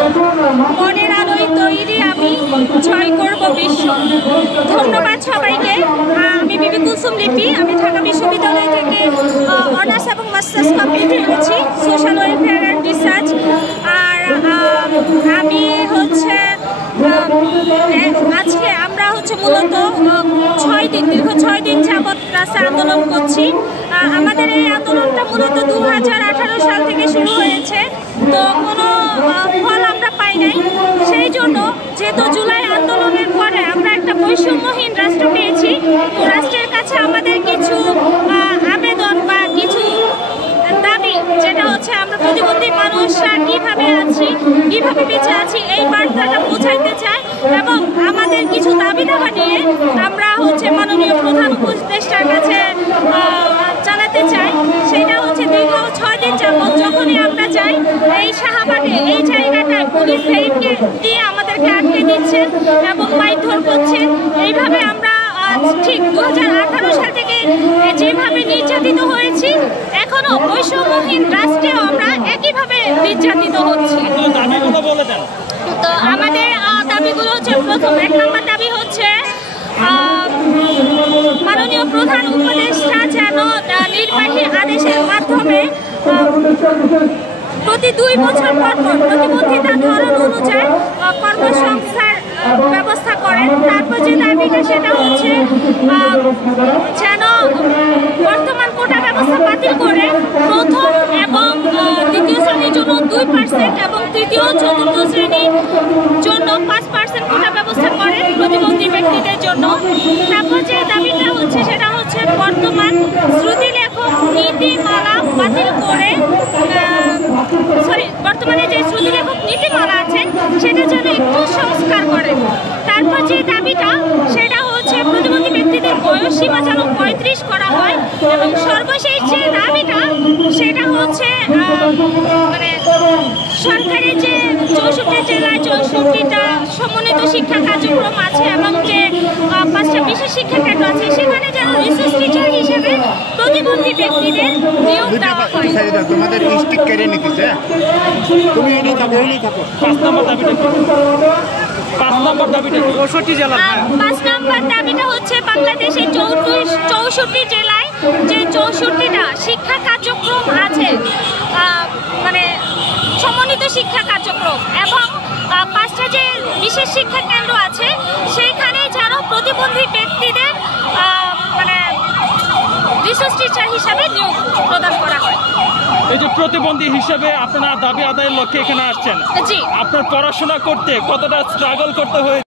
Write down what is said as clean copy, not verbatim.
মতো মনের আলোয় তৈরি আমি, জয় করব বিশ্ব। ধন্যবাদ সবাইকে। আমি বিবি কুলসুম লিপি, আমি ঢাকা বিশ্ববিদ্যালয় থেকে অনার্স এবং মাস্টার্স কমপ্লিট করেছি সোশ্যাল ওয়েলফেয়ার অ্যান্ড রিসার্চ। আর আমি হচ্ছে আজকে আমরা হচ্ছে মূলত দীর্ঘ 6 দিন যাবৎ রাস্তায় আন্দোলন করছি। আমাদের এই আন্দোলনটা মূলত 2018 সাল থেকে শুরু হয়েছে, তো কোনো ফল আমরা পাই নাই। সেই জন্য যেহেতু জুলাই আন্দোলনের পরে আমরা একটা বৈষম্যহীন রাষ্ট্র পেয়েছি, তো রাষ্ট্রের কাছে আমাদের কিছু আবেদন বা কিছু দাবি, যেটা হচ্ছে আমরা প্রতিবন্ধী মানুষরা কিভাবে আছি, কিভাবে বেঁচে আছি, এই বার্তাটা পৌঁছাইতে চাই এবং আমাদের কিছু দাবি দাবা নিয়ে আমরা হচ্ছে মাননীয় প্রধান উপদেষ্টার কাছে জানাতে চাই। সেটা হচ্ছে দীর্ঘ 6 দিন যাবৎ যখনই আমরা যাই এই শাহবাগে, এই জায়গাটায় পুলিশ ব্যারিকেড দিয়ে আমাদেরকে আটকে দিচ্ছেন এবং মারধর করছেন। এইভাবে আমরা ঠিক 2018 সাল থেকে যেভাবে নির্যাতিত হয়েছি, এখনো বৈষম্যহীন রাষ্ট্রেও আমরা একইভাবে নির্যাতিত হচ্ছি। তো আমাদের দাবিগুলো হচ্ছে, প্রথম 1 নম্বর দাবি হচ্ছে মাননীয় প্রধান উপদেষ্টা যেন নির্বাহী আদেশের মাধ্যমে প্রতি 2 বছর পর প্রতিবন্ধিতার ধরন অনুযায়ী কর্মসংস্থার ব্যবস্থা করেন। তারপর যে দাবিটা সেটা হচ্ছে যেন বর্তমান কোটা ব্যবস্থা বাতিল করে প্রথম এবং দ্বিতীয় শ্রেণীর জন্য 2% এবং তৃতীয় চতুর্থ শ্রেণীর জন্য 5% কোটা ব্যবস্থা করেন প্রতিবন্ধী ব্যক্তিদের জন্য। তারপর যে দাবিটা হচ্ছে সেটা হচ্ছে বর্তমান শ্রুতিলেখক নীতিমালা বাতিল করে, বর্তমানে যে শ্রুতিলেখক নীতিমালা আছে সেটা যেন একটু সংস্কার করেন। তারপর যে দাবিটা সেটা হচ্ছে প্রতিবন্ধী ব্যক্তিদের বয়স সীমা যেন 35 করা হয় এবং সর্বশেষ যে দাবিটা সেটা হচ্ছে মানে সরকারি যে 64 জেলায় 64টা সমন্বিত শিক্ষা কার্যক্রম আছে এবং যে 5টা বিশেষ শিক্ষা কেন্দ্র আছে সেখানে যেন রিসোর্স টিচার হিসেবে প্রতিবন্ধী ব্যক্তিদের নিয়োগ দেওয়া হয়। তোমাদের স্টিক কেড়ে নিতেছে, তুমি এই থাকো। 5 নম্বর দাবিটা কি? 5 নম্বর দাবিটা 64 জেলা। 5 নম্বর দাবিটা হচ্ছে বাংলাদেশের 64 জেলায় যে 64টা শিক্ষা কার্যক্রম আছে, মানে সমন্বিত শিক্ষা কার্যক্রম এবং 5টা যে বিশেষ শিক্ষা কেন্দ্র আছে সেইখানে যেন প্রতিবন্ধী ব্যক্তিদের মানে রিসোর্স টিচার হিসাবে নিয়োগ প্রদান করা হয়। এই যে প্রতিবন্ধী হিসেবে আপনারা দাবি আদায়ের লক্ষ্যে এখানে আসছেন, জি। আপনার পড়াশোনা করতে কতটা স্ট্রাগল করতে হয়েছে?